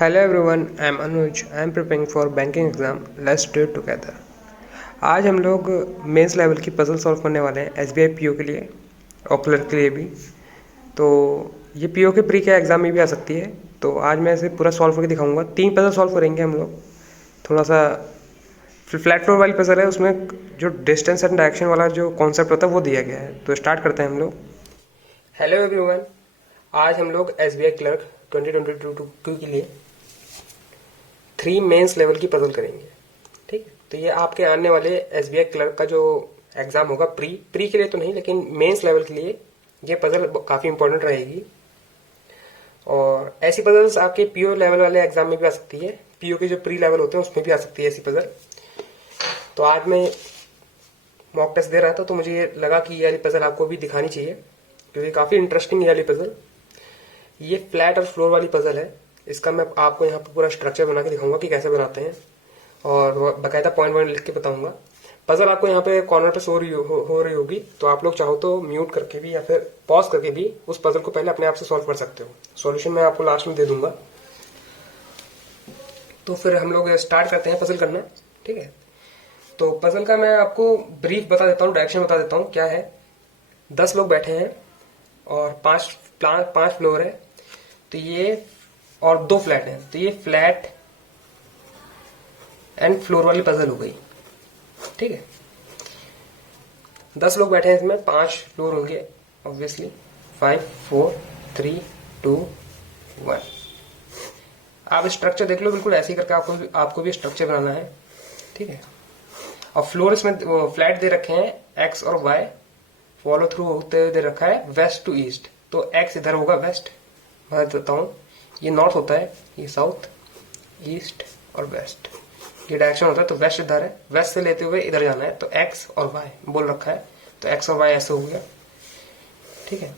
Hello everyone, I am Anuj. I am preparing for banking exam. Let's do it together. आज हम लोग mains level की puzzle solve करने वाले हैं एसबीआई पीओ के लिए और क्लर्क के लिए भी। तो ये पीओ के प्री के एग्ज़ाम में भी आ सकती है। तो आज मैं इसे पूरा सॉल्व करके दिखाऊंगा। 3 पजल सॉल्व करेंगे हम लोग। थोड़ा सा फ्लैट फ्लोर वाली पजल है, उसमें जो डिस्टेंस एंड डायरेक्शन वाला जो कॉन्सेप्ट होता है वो दिया गया है। तो स्टार्ट करते हैं हम लोग। हेलो एवरीवन, आज हम लोग एसबीआई क्लर्क 2022 के लिए 3 मेंस लेवल की पजल करेंगे। ठीक है, तो ये आपके आने वाले एसबीआई क्लर्क का जो एग्जाम होगा प्री के लिए तो नहीं, लेकिन मेंस लेवल के लिए ये पजल काफी इंपॉर्टेंट रहेगी। और ऐसी पजल्स आपके पीओ लेवल वाले एग्जाम में भी आ सकती है। पीओ के जो प्री लेवल होते हैं उसमें भी आ सकती है ऐसी पजल। तो आज मैं मॉक टेस्ट दे रहा था तो मुझे ये लगा कि ये वाली पजल आपको भी दिखानी चाहिए, क्योंकि काफी इंटरेस्टिंग ये वाली पजल। ये फ्लैट और फ्लोर वाली पजल है। इसका मैं आपको यहाँ पे पूरा स्ट्रक्चर बना के दिखाऊंगा कि कैसे बनाते हैं, और बकायदा पॉइंट लिख के बताऊंगा। पजल आपको यहाँ पे कॉर्नर पे शो हो रही होगी, तो आप लोग चाहो तो म्यूट करके भी या फिर पॉज करके भी उस पजल को पहले अपने आप से सॉल्व कर सकते हो। सॉल्यूशन मैं आपको लास्ट में दे दूंगा। तो फिर हम लोग स्टार्ट करते हैं पजल करना। ठीक है, तो पजल का मैं आपको ब्रीफ बता देता हूँ, डायरेक्शन बता देता हूँ क्या है। 10 लोग बैठे हैं और 5 फ्लोर है, तो ये और 2 फ्लैट हैं, तो ये फ्लैट एंड फ्लोर वाली पजल हो गई। ठीक है, 10 लोग बैठे हैं, इसमें 5 फ्लोर होंगे ऑब्वियसली। 5 4 3 2 1। आप स्ट्रक्चर देख लो, बिल्कुल ऐसे ही करके आपको भी स्ट्रक्चर बनाना है। ठीक है, और फ्लोर इसमें फ्लैट दे रखे हैं एक्स और वाई, फॉलो थ्रू होते हुए दे रखा है वेस्ट टू ईस्ट। तो एक्स इधर होगा वेस्ट, मैं देता हूं, ये नॉर्थ होता है, ये साउथ, ईस्ट और वेस्ट, ये डायरेक्शन होता है। तो वेस्ट इधर है, वेस्ट से लेते हुए इधर जाना है, तो एक्स और वाई बोल रखा है, तो एक्स और वाई ऐसे हो गया। ठीक है,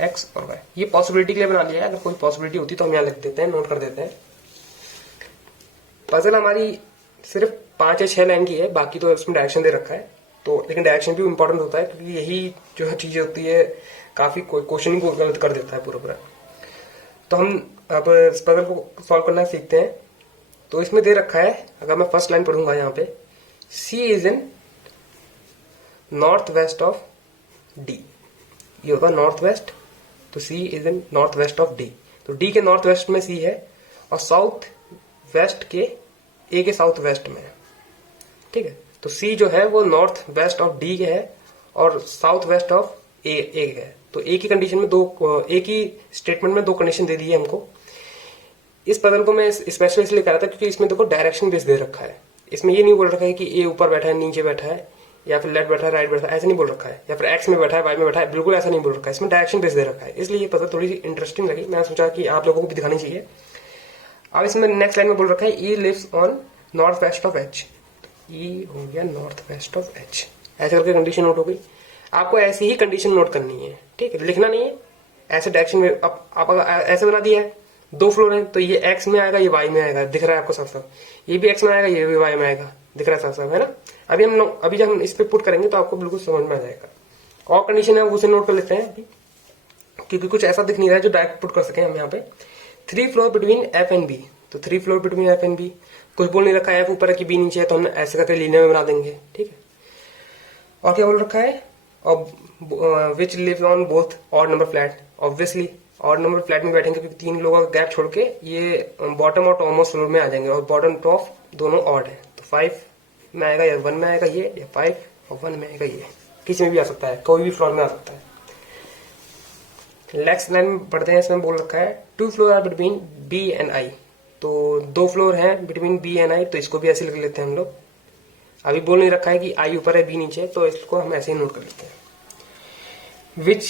एक्स और वाई ये पॉसिबिलिटी के लिए बना लिया है। अगर कोई पॉसिबिलिटी होती तो हम यहाँ लिख देते हैं, नोट कर देते हैं। पजल हमारी सिर्फ 5 या 6 लाइन की है, बाकी तो इसमें डायरेक्शन दे रखा है। तो लेकिन डायरेक्शन भी इंपॉर्टेंट होता है, क्योंकि यही जो चीज होती है काफी क्वेश्चनिंग को गलत कर देता है पूरा। तो हम अब इस पजल को सॉल्व करना सीखते हैं। तो इसमें दे रखा है, अगर मैं फर्स्ट लाइन पढ़ूंगा यहाँ पे, C is in north west of D. ये होगा नॉर्थ वेस्ट, तो C is in north west of D. तो डी के नॉर्थ वेस्ट में सी है, और साउथ वेस्ट के ए के साउथ वेस्ट में है। ठीक है, तो सी जो है वो नॉर्थ वेस्ट ऑफ डी के है और साउथ वेस्ट ऑफ ए के है। तो एक ही कंडीशन में एक ही स्टेटमेंट में 2 कंडीशन दे दी है हमको। इस पजल को मैं स्पेशली इसलिए कह रहा था क्योंकि इसमें देखो डायरेक्शन बेस दे रखा है। इसमें ये नहीं बोल रखा है कि ए ऊपर बैठा है, नीचे बैठा है, या फिर लेफ्ट बैठा है, राइट बैठा है, ऐसा नहीं बोल रखा है, या फिर एक्स में बैठा है, वाई में बैठा है, बिल्कुल ऐसा नहीं बोल रखा है। इसमें डायरेक्शन बेस दे रखा है, इसलिए ये पजल थोड़ी सी इंटरेस्टिंग लगी। मैंने सोचा कि आप लोगों को भी दिखानी चाहिए। अब इसमें नेक्स्ट लाइन में बोल रखा है E lives on north west of H. E हो गया नॉर्थ वेस्ट ऑफ एच, ऐसे करके कंडीशन नोट हो गई। आपको ऐसी ही कंडीशन नोट करनी है। ठीक है, लिखना नहीं है, ऐसे डायरेक्शन में आप ऐसे बना दिया है। 2 फ्लोर है, तो ये एक्स में आएगा, ये वाई में आएगा, दिख रहा है आपको साफ साफ। ये भी एक्स में आएगा, ये भी वाई में आएगा, दिख रहा है साफ साफ, है ना। अभी जब हम इस पे पुट करेंगे तो आपको बिल्कुल समझ में आ जाएगा। और कंडीशन है उसे नोट कर लेते हैं अभी, क्योंकि कुछ ऐसा दिख नहीं रहा है जो डायरेक्ट पुट कर सके हम यहाँ पे। 3 floor between F and B. तो 3 floor between F and B, कुछ बोल नहीं रखा है, एफ ऊपर है कि बी नीचे है, तो हम ऐसे करके लीनियर में बना देंगे। ठीक है, और क्या बोल रखा है, और which live on both odd number flat. Obviously odd number flat में बैठेंगे, क्योंकि 3 लोगों का गैप छोड़ के ये बॉटम और टॉपमोस्ट फ्लोर में आ जाएंगे, और बॉटम टॉप दोनों ऑड है। तो 5 में आएगा, या 1 में आएगा ये, या 5 और 1 में आएगा ये, किसी में भी आ सकता है, कोई भी फ्लोर में आ सकता है। नेक्स्ट लाइन में पढ़ते हैं, इसमें बोल रखा है 2 floor are between B and I. तो 2 फ्लोर है बिटवीन बी एंड आई, तो इसको भी ऐसे लिख लेते हैं हम लोग। अभी बोल नहीं रखा है कि आई ऊपर है बी नीचे है, तो इसको हम ऐसे ही नोट कर लेते हैं। Which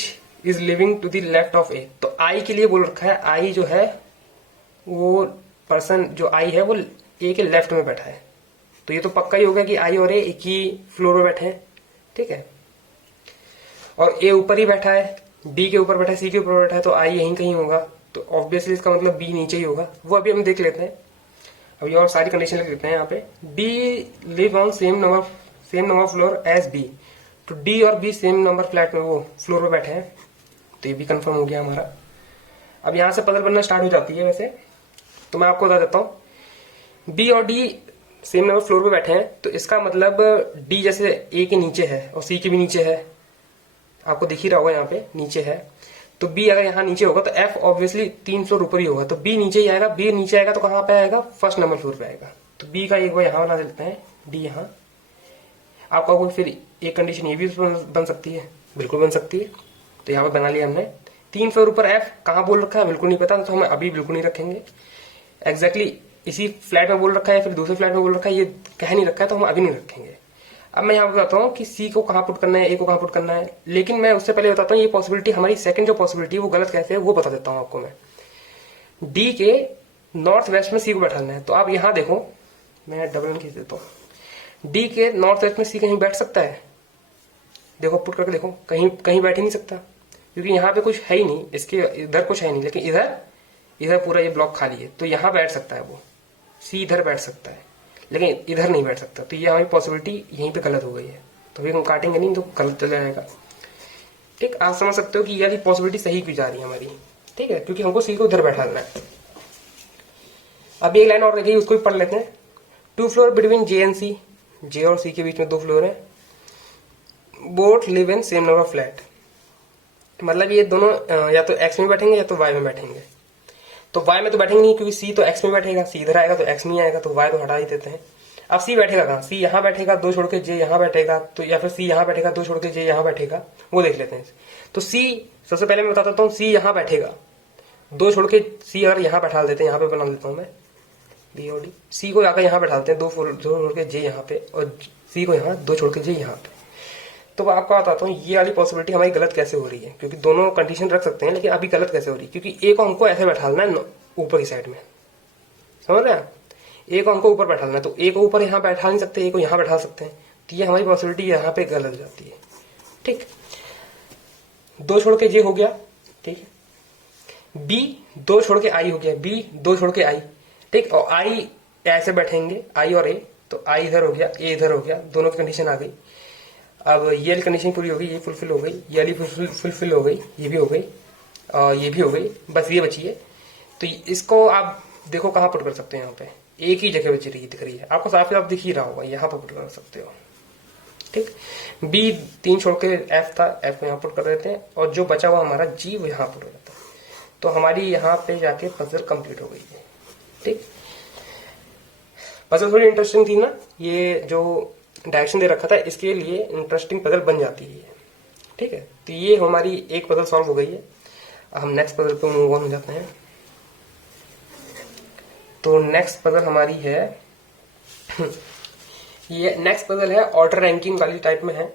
is living to the left of A. तो आई के लिए बोल रखा है, आई जो है वो पर्सन जो आई है वो ए के लेफ्ट में बैठा है। तो ये तो पक्का ही होगा कि आई और ए एक ही फ्लोर में बैठे हैं। ठीक है, और ए ऊपर ही बैठा है, बी के ऊपर बैठा है, सी के ऊपर बैठा है, तो आई यहीं कहीं होगा। तो ऑब्वियसली इसका मतलब बी नीचे ही होगा। वो अभी हम देख लेते हैं। अभी और सारी कंडीशन लिख लेते हैं यहाँ पे। D live on same number floor as B. तो डी और बी सेम नंबर फ्लैट में वो फ्लोर में बैठे हैं, तो ये भी कंफर्म हो गया हमारा। अब यहां से पजल बनना स्टार्ट हो जाती है वैसे। तो मैं आपको बता देता हूँ, बी और डी सेम नंबर फ्लोर पे बैठे हैं, तो इसका मतलब डी जैसे ए के नीचे है और सी के भी नीचे है, आपको दिख ही रहा होगा यहाँ पे नीचे है, तो बी अगर यहाँ नीचे होगा तो एफ ऑब्वियसली 3 फ्लोर ऊपर ही होगा, तो बी नीचे ही आएगा। बी नीचे आएगा तो कहाँ पे आएगा, फर्स्ट नंबर फ्लोर पे आएगा। तो बी का एक बार यहाँ बना देते हैं, डी यहाँ। आपका कोई फिर एक कंडीशन ये भी बन सकती है, बिल्कुल बन सकती है। तो यहाँ पे बना लिया हमने। 3 फ्लोर ऊपर एफ कहाँ बोल रखा है बिल्कुल नहीं पता, तो हम अभी बिल्कुल नहीं रखेंगे। एग्जैक्टली इसी फ्लैट में बोल रखा है या फिर दूसरे फ्लैट में बोल रखा है ये कह नहीं रखा है, तो हम अभी नहीं रखेंगे। अब मैं यहाँ बताता हूँ कि सी को कहाँ पुट करना है, ए को कहाँ पुट करना है, लेकिन मैं उससे पहले बताता हूँ ये पॉसिबिलिटी हमारी सेकंड जो पॉसिबिलिटी है वो गलत कैसे है वो बता देता हूँ आपको मैं। डी के नॉर्थ वेस्ट में सी को बैठाना है, तो आप यहाँ देखो, मैं डबल एन खींच देता हूँ। डी के नॉर्थ वेस्ट में सी कहीं बैठ सकता है, देखो पुट करके देखो, कहीं कहीं बैठ ही नहीं सकता, क्योंकि यहाँ पे कुछ है ही नहीं, इसके इधर कुछ है नहीं, लेकिन इधर इधर पूरा ये ब्लॉक खाली है, तो यहाँ बैठ सकता है वो, सी इधर बैठ सकता है, लेकिन इधर नहीं बैठ सकता। तो ये हमारी पॉसिबिलिटी यहीं पे गलत हो गई है, तो अभी हम काटेंगे नहीं तो गलत चला जाएगा। ठीक, आप समझ सकते हो कि ये पॉसिबिलिटी सही क्यों जा रही है हमारी। ठीक है, क्योंकि हमको सी को उधर बैठा देना है। अब एक लाइन और रह गई, उसको भी पढ़ लेते हैं। 2 फ्लोर बिटवीन जे एंड सी, जे और सी के बीच में 2 फ्लोर है। Both live in same number flat, मतलब ये दोनों या तो एक्स में बैठेंगे या तो वाई में बैठेंगे। तो वाई में तो बैठेंगे नहीं, क्योंकि सी तो एक्स में बैठेगा, सी इधर आएगा तो एक्स नहीं आएगा, तो वाई तो हटा ही देते हैं। अब सी बैठेगा कहाँ, सी यहाँ बैठेगा, 2 छोड़ के जे यहाँ बैठेगा, तो या फिर सी यहाँ बैठेगा, 2 छोड़ के जे यहाँ बैठेगा, वो देख लेते हैं। तो सी सबसे पहले मैं बता देता हूँ, सी यहाँ बैठेगा, 2 छोड़ के सी अगर यहाँ बैठा देते हैं, यहाँ पे बना देता हूँ मैं बी और डी। सी को आकर यहाँ बैठा देते हैं, 2 छोड़ के जे यहाँ पे, और सी को यहाँ 2 छोड़ के जे यहाँ पे। तो आपको बताता हूँ ये वाली पॉसिबिलिटी हमारी गलत कैसे हो रही है, क्योंकि दोनों कंडीशन रख सकते हैं, लेकिन अभी गलत कैसे हो रही है, क्योंकि ए को हमको ऐसे बैठाना है ऊपर की साइड में, समझ रहे हैं। ए को हमको ऊपर बैठाना है, तो ए को ऊपर यहाँ बैठा नहीं सकते, ए को यहाँ बैठा सकते हैं, तो ये हमारी पॉसिबिलिटी यहाँ पे गलत हो जाती है। ठीक, 2 छोड़ के जे हो गया, ठीक है। बी 2 छोड़ के आई हो गया, बी 2 छोड़ के आई, ठीक, और आई ऐसे बैठेंगे, आई और ए, तो आई इधर हो गया, ए इधर हो गया, दोनों की कंडीशन आ गई। अब ये वाली कंडीशन पूरी हो गई, ये फुलफिल हो गई, ये वाली फुलफिल हो गई, ये भी हो गई और ये भी हो गई, बस ये बची है। तो इसको आप देखो कहाँ पुट कर सकते हैं, यहाँ पे एक ही जगह बची रही दिख रही है आपको, साफ साफ दिख ही रहा होगा, यहाँ पर पुट कर सकते हो। ठीक, बी 3 छोड़ के एफ था, एफ को यहाँ पुट कर देते हैं, और जो बचा हुआ हमारा जी वो यहाँ पुट हो जाता है। तो हमारी यहाँ पे जाके पजल कंप्लीट हो गई है। ठीक, पजल थोड़ी इंटरेस्टिंग थी ना, ये जो डायरेक्शन दे रखा था इसके लिए इंटरेस्टिंग पजल बन जाती है। ठीक है, तो ये हमारी एक पजल सॉल्व हो गई है। हम नेक्स्ट पजल पे मूव ऑन हो जाते हैं। तो नेक्स्ट पजल हमारी है ये नेक्स्ट पजल है ऑर्डर रैंकिंग वाली टाइप में है।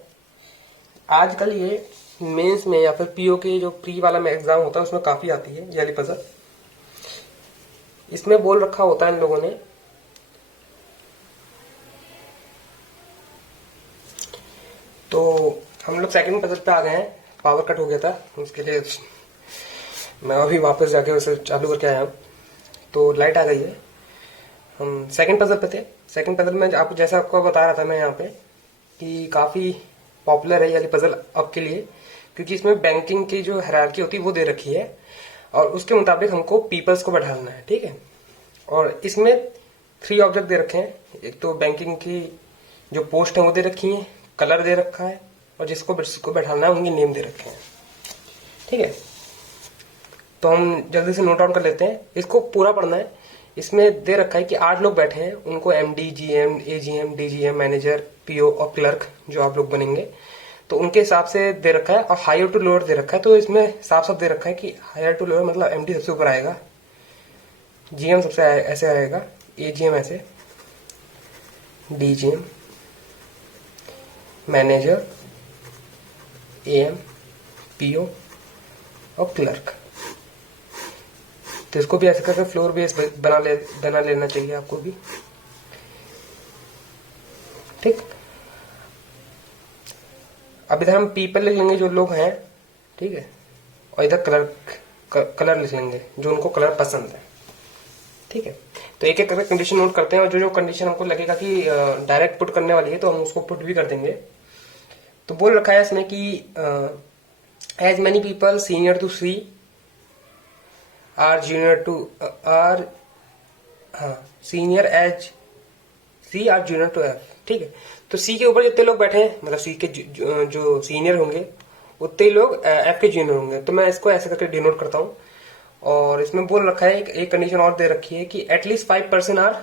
आजकल ये मेंस में या फिर पीओ के जो प्री वाला में एग्जाम होता है उसमें काफी आती है ये वाली पजल। इसमें बोल रखा होता है इन लोगों ने, तो हम लोग सेकंड पजल पे आ गए हैं। पावर कट हो गया था, उसके लिए मैं अभी वापस जाके उसे चालू करके आया हूँ, तो लाइट आ गई है। हम सेकंड पजल पे थे। सेकंड पजल में आप जैसा आपको बता रहा था मैं यहाँ पे कि काफी पॉपुलर है ये वाली पजल अब के लिए, क्योंकि इसमें बैंकिंग की जो हायरार्की होती है वो दे रखी है और उसके मुताबिक हमको पीपल्स को बैठाना है। ठीक है, और इसमें 3 ऑब्जेक्ट दे रखे हैं। एक तो बैंकिंग की जो पोस्ट है वो दे रखी है, कलर दे रखा है, और जिसको बैठाना है उनके नेम दे रखे हैं। ठीक है, तो हम जल्दी से नोट डाउन कर लेते हैं, इसको पूरा पढ़ना है। इसमें दे रखा है कि 8 लोग बैठे हैं, उनको MD, GM, AGM, DGM, manager, PO और क्लर्क जो आप लोग बनेंगे, तो उनके हिसाब से दे रखा है। और हायर टू लोअर दे रखा है, तो इसमें साफ साफ दे रखा है कि हायर टू लोअर मतलब एमडी सबसे ऊपर आएगा, जीएम सबसे ऐसे आएगा, एजीएम ऐसे, डीजीएम, मैनेजर, एएम, पीओ और क्लर्क। तो इसको भी ऐसे करके फ्लोर बेस बना लेना चाहिए आपको भी। ठीक, अब इधर हम पीपल लिख लेंगे जो लोग हैं, ठीक है, और इधर कलर लिख लेंगे जो उनको कलर पसंद है। ठीक है, तो एक एक करके कंडीशन नोट करते हैं, और जो जो कंडीशन हमको लगेगा कि डायरेक्ट पुट करने वाली है तो हम उसको पुट भी कर देंगे। तो बोल रखा है इसमें कि as many people senior to C are हाँ, senior as C are junior to F, ठीक है। तो सी के ऊपर जितने लोग बैठे हैं, मतलब सी के जो सीनियर होंगे उतने ही लोग एफ के जूनियर होंगे। तो मैं इसको ऐसे करके डिनोट करता हूँ। और इसमें बोल रखा है, एक कंडीशन और दे रखी है कि at least 5% are,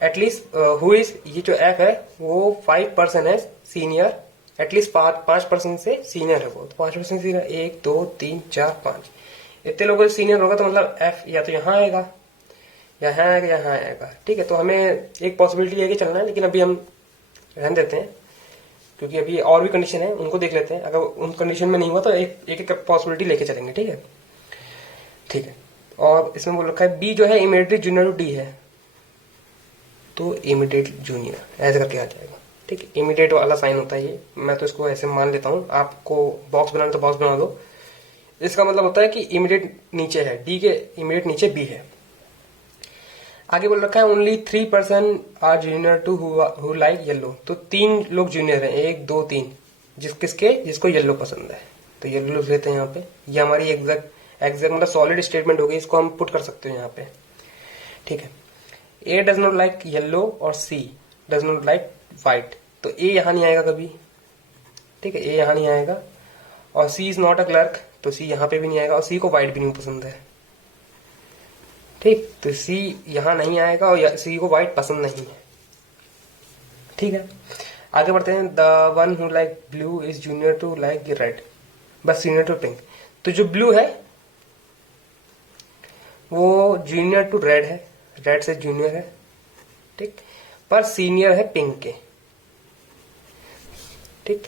at least who is, ये जो एफ है वो 5% है सीनियर, एटलीस्ट 5% से सीनियर है वो। तो 5% सीनियर, 1 2 3 4 5 इतने लोगों से सीनियर होगा। तो मतलब एफ या तो यहाँ आएगा, यहाँ आएगा, यहाँ आएगा, ठीक है। तो हमें एक पॉसिबिलिटी है कि चलना है, लेकिन अभी हम रहने देते हैं, क्योंकि अभी और भी कंडीशन है, उनको देख लेते हैं। अगर उन कंडीशन में नहीं हुआ तो एक एक पॉसिबिलिटी लेके चलेंगे, ठीक है। ठीक है। और इसमें बोल रखा है बी जो है इमीडिएटली जूनियर टू डी है, तो इमीडिएट जूनियर ऐसे करके आ जाएगा, ठीक है। इमीडिएट वाला साइन होता है ये, मैं तो इसको ऐसे मान लेता हूँ। आपको बॉक्स बनाना तो बॉक्स बना दो। इसका मतलब होता है कि इमीडिएट नीचे है, डी के इमीडिएट नीचे बी है। आगे बोल रखा है only 3% are junior to who like yellow. तो 3 लोग जूनियर हैं, 1 2 3, जिसको येलो पसंद है। तो येलो लिख लेते हैं यहाँ पे। ये हमारी एग्जैक्ट मतलब सॉलिड स्टेटमेंट होगी, इसको हम पुट कर सकते हो यहाँ पे, ठीक है। ए डज नॉट लाइक येलो और सी डज नॉट लाइक व्हाइट। तो ए यहाँ नहीं आएगा कभी, ठीक है, ए यहाँ नहीं आएगा। और सी इज नॉट अ क्लर्क, तो सी यहाँ पे भी नहीं आएगा। और सी को व्हाइट भी नहीं पसंद है, ठीक। तो सी यहां नहीं आएगा और सी को व्हाइट पसंद नहीं है, ठीक है। आगे बढ़ते हैं। The one who like blue is junior to like red, बस सीनियर टू पिंक। तो जो ब्लू है वो जूनियर टू रेड है, रेड से जूनियर है, ठीक, पर सीनियर है पिंक के, ठीक।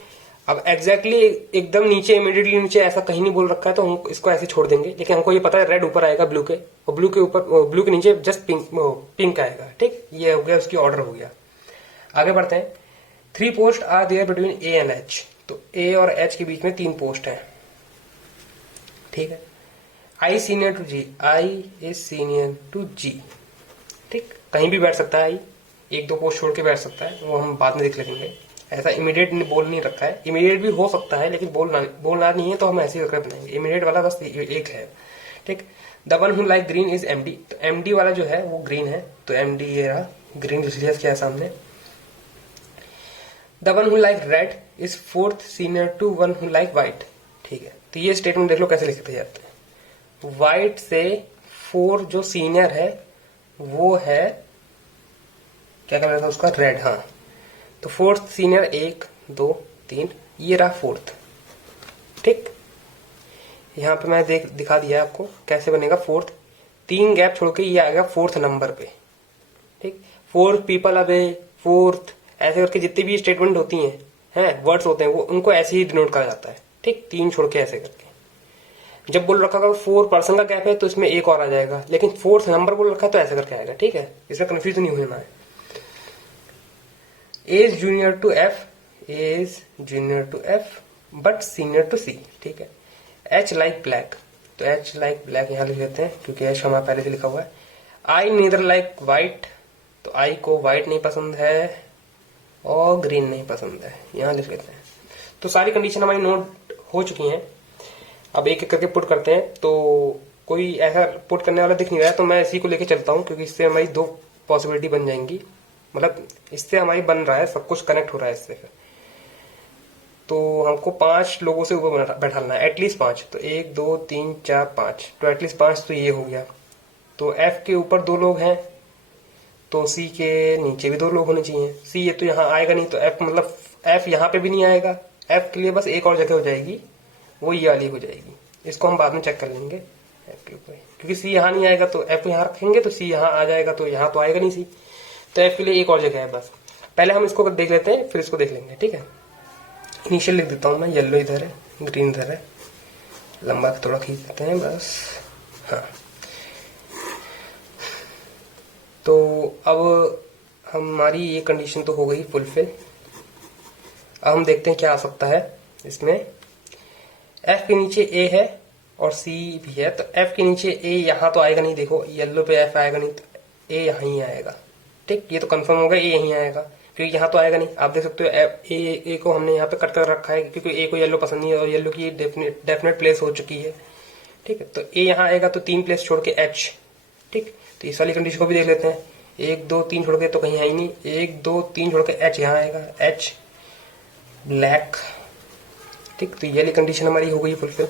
अब एग्जैक्टली एकदम नीचे, इमीडिएटली नीचे ऐसा कहीं नहीं बोल रखा है, तो हम इसको ऐसे छोड़ देंगे। लेकिन हमको ये पता है रेड ऊपर आएगा ब्लू के, और ब्लू के ऊपर, ब्लू के नीचे जस्ट पिंक आएगा, ठीक। ये हो गया, उसकी ऑर्डर हो गया। आगे बढ़ते हैं। 3 posts are there between A and H. तो ए और एच के बीच में 3 पोस्ट है, ठीक है। I senior to G, I is senior to G, ठीक। कहीं भी बैठ सकता है आई, 1 2 पोस्ट छोड़ के बैठ सकता है, वो हम बाद में देख लेंगे। ऐसा इमीडिएट बोल नहीं रखा है, इमीडिएट भी हो सकता है, लेकिन बोलना नहीं है, तो हम ऐसे ही करके बनाएंगे। इमीडिएट वाला बस एक है, ठीक। The one who like green is MD. तो एमडी वाला जो है वो ग्रीन है, तो एमडी ये रहा, ग्रीन लिख लिया क्या है सामने। The one who like red is 4th senior to one who like white, ठीक है। तो ये स्टेटमेंट देख लो कैसे लिखते जाते हैं। व्हाइट से 4 जो सीनियर है वो है, क्या कहना था उसका, रेड, हाँ। तो 4th सीनियर 1 2 3, ये रहा 4th, ठीक। यहां पे मैं दिखा दिया आपको कैसे बनेगा 4th। 3 गैप छोड़ के ये आएगा 4th नंबर पे, ठीक। 4 पीपल अवे, 4th, ऐसे करके जितनी भी स्टेटमेंट होती हैं वर्ड्स होते हैं, वो उनको ऐसे ही डिनोट करा जाता है, ठीक। 3 छोड़ के ऐसे करके। जब बोल रखा होगा 4% का गैप है तो इसमें एक और आ जाएगा, लेकिन 4th नंबर बोल रखा है तो ऐसे करके आएगा, ठीक है। इसमें कंफ्यूज नहीं होना है। A is junior to F, A is junior to F, but senior to C, ठीक है। H like black, तो H like black यहाँ लिख लेते हैं, क्योंकि H हमारा पहले से लिखा हुआ है। I neither like white, तो I को white नहीं पसंद है और green नहीं पसंद है, यहाँ लिख लेते हैं। तो सारी कंडीशन हमारी नोट हो चुकी हैं। अब एक एक करके पुट करते हैं। तो कोई ऐसा पुट करने वाला दिख नहीं रहा है, तो मैं इसी को लेके चलता हूँ, क्योंकि इससे हमारी 2 पॉसिबिलिटी बन जाएंगी, मतलब इससे हमारी बन रहा है, सब कुछ कनेक्ट हो रहा है इससे। तो हमको 5 लोगों से ऊपर बैठाना है, एटलीस्ट 5। तो 1 2 3 4 5, तो एटलीस्ट 5 तो ये हो गया। तो एफ के ऊपर 2 लोग हैं, तो सी के नीचे भी 2 लोग होने चाहिए। सी ये तो यहाँ आएगा नहीं, तो एफ मतलब एफ यहाँ पे भी नहीं आएगा। एफ के लिए बस एक और जगह हो जाएगी, वो ये वाली हो जाएगी। इसको हम बाद में चेक कर लेंगे एफ के ऊपर, क्योंकि सी यहाँ नहीं आएगा तो एफ यहाँ रखेंगे, तो सी यहाँ आ जाएगा, तो यहाँ तो आएगा नहीं सी। तो एफ के लिए एक और जगह है बस। पहले हम इसको देख लेते हैं, फिर इसको देख लेंगे, ठीक है। इनिशियल लिख देता हूं मैं, येलो इधर है, ग्रीन इधर है, लंबा थोड़ा खींच देते हैं बस, हाँ। तो अब हमारी ये कंडीशन तो हो गई फुलफिल। अब हम देखते हैं क्या आ सकता है इसमें। एफ के नीचे ए है और सी भी है, तो एफ के नीचे ए यहाँ तो आएगा नहीं, देखो येलो पे एफ आएगा नहीं, तो ए यहाँ ही आएगा, ठीक। ये तो कंफर्म होगा, ए यहीं आएगा, क्योंकि यहाँ तो आएगा नहीं। आप देख सकते हो ए को हमने यहाँ पे कट कर रखा है, क्योंकि ए को येलो पसंद नहीं है और येलो की डेफिनेट प्लेस हो चुकी है, ठीक है। तो ए यहाँ आएगा, तो 3 प्लेस छोड़ के एच, ठीक। तो इस वाली कंडीशन को भी देख लेते हैं। 1 2 3 छोड़ के तो कहीं है ही नहीं, 1 2 3 छोड़ के एच यहाँ आएगा, एच ब्लैक। ठीक, तो ये वाली कंडीशन हमारी हो गई फुलफिल।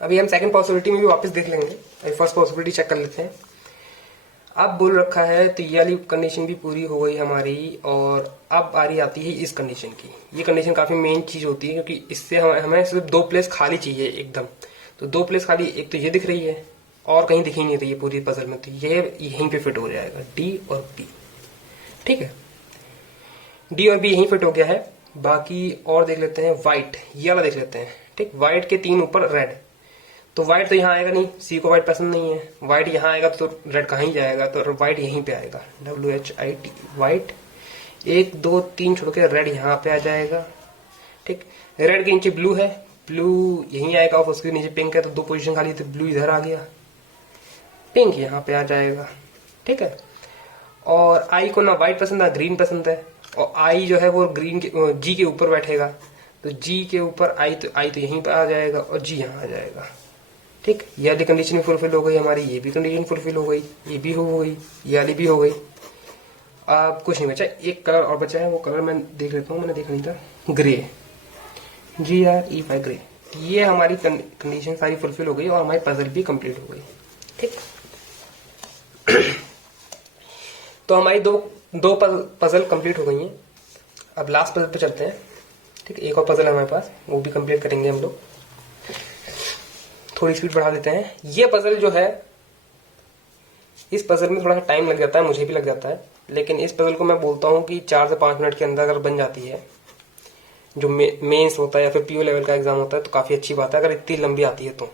अभी हम सेकंड पॉसिबिलिटी में भी वापस देख लेंगे, अभी फर्स्ट पॉसिबिलिटी चेक कर लेते हैं। अब बोल रखा है तो ये वाली कंडीशन भी पूरी हो गई हमारी, और अब बारी आती है इस कंडीशन की। ये कंडीशन काफी मेन चीज होती है, क्योंकि इससे हमें सिर्फ 2 प्लेस खाली चाहिए एकदम। तो 2 प्लेस खाली, एक तो ये दिख रही है और कहीं दिख ही नहीं रही है पूरी पजल में, तो ये यहीं पे फिट हो जाएगा, डी और बी। ठीक है, डी और बी यहीं फिट हो गया है। बाकी और देख लेते हैं, व्हाइट, ये वाला देख लेते हैं। ठीक, व्हाइट के 3 ऊपर रेड, तो व्हाइट तो यहाँ आएगा नहीं, सी को व्हाइट पसंद नहीं है। व्हाइट यहाँ आएगा तो रेड कहीं जाएगा, तो व्हाइट यहीं पे आएगा, WHIT व्हाइट। 1 2 3 छोड़ के रेड यहाँ पे आ जाएगा। ठीक, रेड के नीचे ब्लू है, ब्लू यहीं आएगा, और उसके नीचे पिंक है, तो 2 पोजीशन खाली, तो ब्लू इधर आ गया, पिंक यहाँ पे आ जाएगा। ठीक है, और आई को ना व्हाइट पसंद है, ग्रीन पसंद है, और आई जो है वो ग्रीन के जी के ऊपर बैठेगा, तो जी के ऊपर आई तो यहीं पे आ जाएगा, और जी यहाँ आ जाएगा। ठीक, ये वाली कंडीशन भी फुलफिल हो गई हमारी, ये भी कंडीशन फुलफिल हो गई, ये भी हो गई, ये वाली भी हो गई। अब कुछ नहीं बचा, एक कलर और बचा है, वो कलर मैं देख लेता हूँ, मैंने देखा नहीं था, ग्रे, GRE5 ग्रे। ये हमारी कंडीशन सारी फुलफिल हो गई और हमारी पजल भी कंप्लीट हो गई। ठीक, तो हमारी दो पजल कंप्लीट हो गई हैं। अब लास्ट पजल पे चलते हैं। ठीक, एक और पजल है हमारे पास, वो भी कंप्लीट करेंगे हम लोग। थोड़ी स्पीड बढ़ा देते हैं। ये पजल जो है, इस पजल में थोड़ा सा टाइम लग जाता है, मुझे भी लग जाता है, लेकिन इस पजल को मैं बोलता हूँ कि 4 से 5 मिनट के अंदर अगर बन जाती है, जो मेंस होता है या फिर PO लेवल का एग्जाम होता है, तो काफी अच्छी बात है अगर इतनी लंबी आती है। तो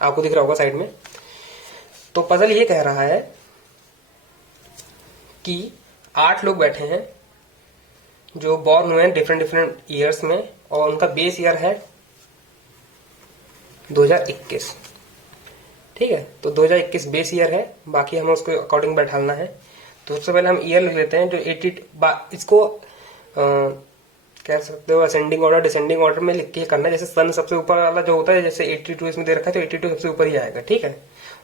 आपको दिख रहा होगा साइड में, तो पजल ये कह रहा है कि 8 लोग बैठे हैं जो बॉर्न हुए हैं डिफरेंट ईयर्स में, और उनका बेस ईयर है 2021। ठीक है, तो 2021 बेस ईयर है, बाकी हमें उसको अकॉर्डिंग बैठाना है। तो सबसे पहले हम ईयर लिख लेते हैं, जो 80, इसको कह सकते हो असेंडिंग ऑर्डर डिसेंडिंग ऑर्डर में लिख के करना है। जैसे सन सबसे ऊपर वाला जो होता है, जैसे 82 इसमें दे रखा है, तो 82 सबसे ऊपर ही आएगा। ठीक है,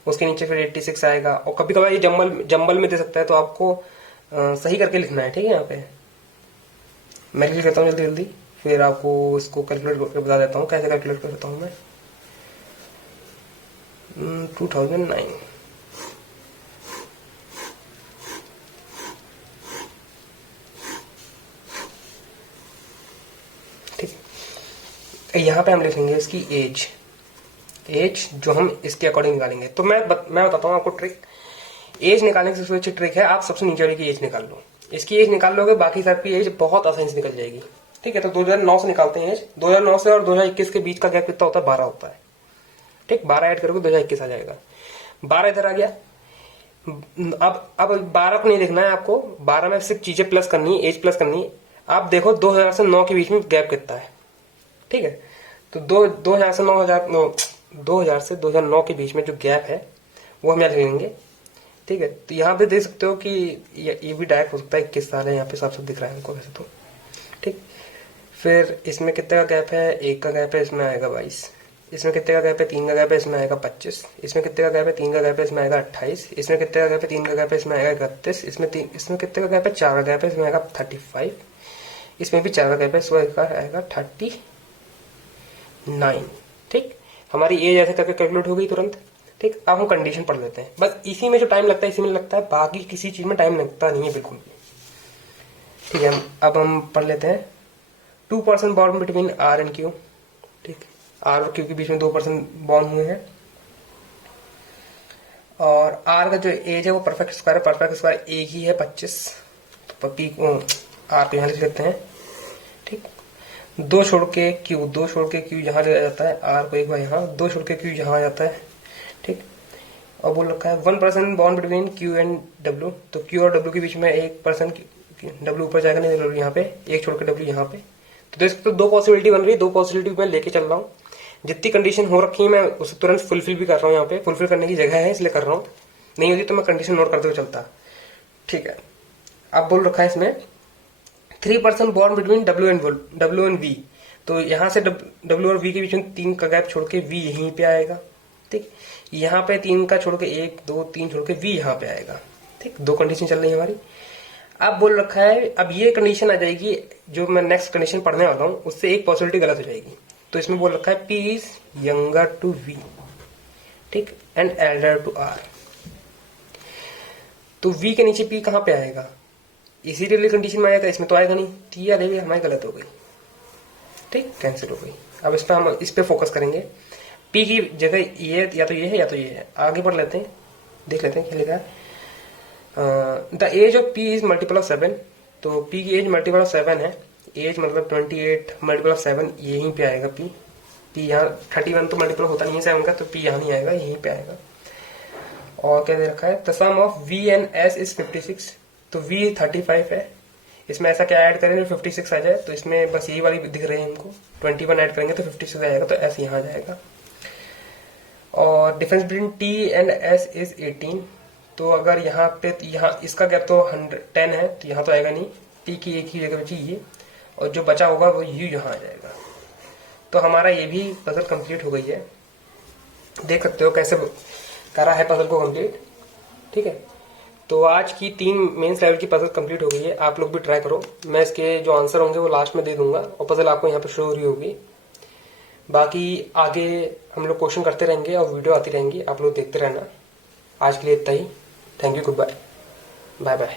उसके नीचे फिर 86 आएगा, और कभी कभार ये जंबल में दे सकता है, तो आपको सही करके लिखना है। ठीक है, यहाँ पे मैं लिख लेता हूँ जल्दी जल्दी, फिर आपको इसको कैलकुलेट करके बता देता हूँ कैसे कैलकुलेट करता हूँ मैं। 2009, ठीक, यहाँ पे हम लिखेंगे इसकी एज जो हम इसके अकॉर्डिंग निकालेंगे। तो मैं बताता हूँ आपको ट्रिक। एज निकालने की सबसे अच्छी ट्रिक है, आप सबसे नीचे वाली की एज निकाल लो। इसकी एज निकाल लोगे, बाकी सबकी एज बहुत आसानी से निकल जाएगी। ठीक है, तो 2009 से निकालते हैं एज। 2009 से और 2021 के बीच का गैप कितना होता है? 12 होता है। ठीक, 12 ऐड करोगे 2021 आ जाएगा। 12 इधर आ गया। अब 12 को नहीं देखना है आपको, 12 में सिर्फ चीजें प्लस करनी है, एज प्लस करनी है। आप देखो 2000 से 9 के बीच में गैप कितना है। ठीक है, तो 2000 से 2009 के बीच में जो गैप है वो हम यहाँ लिखेंगे। ठीक है, तो यहाँ पे देख सकते हो कि ये भी डायरेक्ट हो सकता है 21 साल है, यहाँ पे साफ साफ दिख रहा है हमको वैसे तो। ठीक, फिर इसमें कितने का गैप है? 1 का गैप है, इसमें आएगा 22। इसमें कितने का गैप है? 3 का गैप है, इसमें आएगा 25। इसमें कितने का गैप है? 3 का गैप है, इसमें आएगा 28। इसमें कितने का गैप है? 3 का गैप है, इसमें आएगा 31। इसमें कितने का गैप है? 4 का गैप है, इसमें आएगा 35। इसमें भी 4 का गैप है, इसमें आएगा 39। ठीक, हमारी एज ऐसे करके कैलकुलेट हो गई तुरंत। ठीक, अब हम कंडीशन पढ़ लेते हैं। बस इसी में जो टाइम लगता है इसी में लगता है, बाकी किसी चीज में टाइम लगता नहीं है बिल्कुल भी। ठीक है, अब हम पढ़ लेते हैं। 2% bond between R and Q। ठीक, R और Q के बीच में 2% बॉन्ड हुए हैं, और R का जो एज है वो परफेक्ट स्क्वायर है। परफेक्ट स्क्वायर एक ही है 25, तो P को R को यहाँ लिख लेते हैं। ठीक, 2 छोड़ के Q यहाँ ले जाता है, R को एक बार यहाँ, 2 छोड़ के Q यहाँ आ जाता है। ठीक, और बोल रखा है 1% bond between Q and W। तो Q और W के बीच में 1% W ऊपर जाएगा, नहीं W यहाँ पे, 1 छोड़ के W यहाँ पे। तो देख सकते हो 2 पॉसिबिलिटी बन रही है, 2 पॉसिबिलिटी मैं लेके चल रहा हूँ। जितनी कंडीशन हो रखी है मैं उसे तुरंत फुलफिल भी कर रहा हूँ। यहाँ पे फुलफिल करने की जगह है इसलिए कर रहा हूँ, नहीं होती तो मैं कंडीशन नोट करते हुए चलता। ठीक है, अब बोल रखा है इसमें 3% bond between W and V। तो यहाँ से W और V के बीच में 3 का गैप छोड़ के V यहीं पे आएगा। ठीक, यहाँ पे 3 का छोड़ के 1 2 3 छोड़ के v यहाँ पे आएगा। ठीक, 2 कंडीशन चल रही है हमारी। अब बोल रखा है, अब ये कंडीशन आ जाएगी जो मैं नेक्स्ट कंडीशन पढ़ने वाला हूं, उससे एक पॉसिबिलिटी गलत हो जाएगी। तो इसमें बोल रखा है p is younger to v, ठीक, एंड एल्डर टू r। तो v के नीचे p कहां पे आएगा? इसी रियल कंडीशन में आएगा, इसमें तो आएगा नहीं। तो ये आगे हमारी गलत हो गई, ठीक, कैंसिल हो गई। अब हम इस पे फोकस करेंगे। p की जगह ये या तो ये है या तो ये है। आगे बढ़ लेते हैं, देख लेते हैं क्या लिखा है। The age of p is multiple of 7। तो p की एज मल्टीपल ऑफ 7 है। एज मतलब 28 मल्टीपल ऑफ 7 यहीं पे आएगा p यहाँ 31 तो मल्टीपल होता नहीं है 7 का, तो p यहाँ नहीं आएगा, यहीं पे आएगा। और क्या दे रखा है, the sum of v and s is 56। तो v 35 है, इसमें ऐसा क्या ऐड करें जो 56 आ जाए? तो इसमें बस यही वाली दिख रही है हमको, 21 ऐड करेंगे तो 56 आ जाएगा, तो s यहाँ आ जाएगा। और difference between t and s is 18। तो अगर यहाँ पे यहाँ इसका गैप तो 10 है, तो यहाँ तो आएगा नहीं, t की एक ही जगह बची ये, और जो बचा होगा वो u यहाँ आ जाएगा। तो हमारा ये भी पजल कंप्लीट हो गई है। देख सकते हो कैसे करा है पजल को कंप्लीट, ठीक है। तो आज की 3 मेंस लेवल की पजल कंप्लीट हो गई है। आप लोग भी ट्राई करो। मैं इसके जो आंसर होंगे वो लास्ट में दे दूंगा और पजल आपको यहाँ पे शो हो रही होगी। बाकी आगे हम लोग क्वेश्चन करते रहेंगे और वीडियो आती रहेंगी, आप लोग देखते रहना। आज के लिए इतना ही। Thank you, goodbye, bye bye.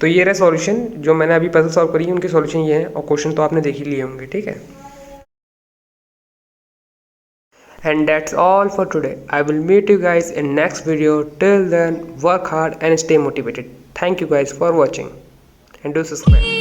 तो ये रहा सॉल्यूशन, जो मैंने अभी पजल सॉल्व करी है उनके सॉल्यूशन ये हैं, और क्वेश्चन तो आपने देख ही लिए होंगे, ठीक है। And that's all for today. I will meet you guys in next video. Till then, work hard and stay motivated. Thank you guys for watching and do subscribe.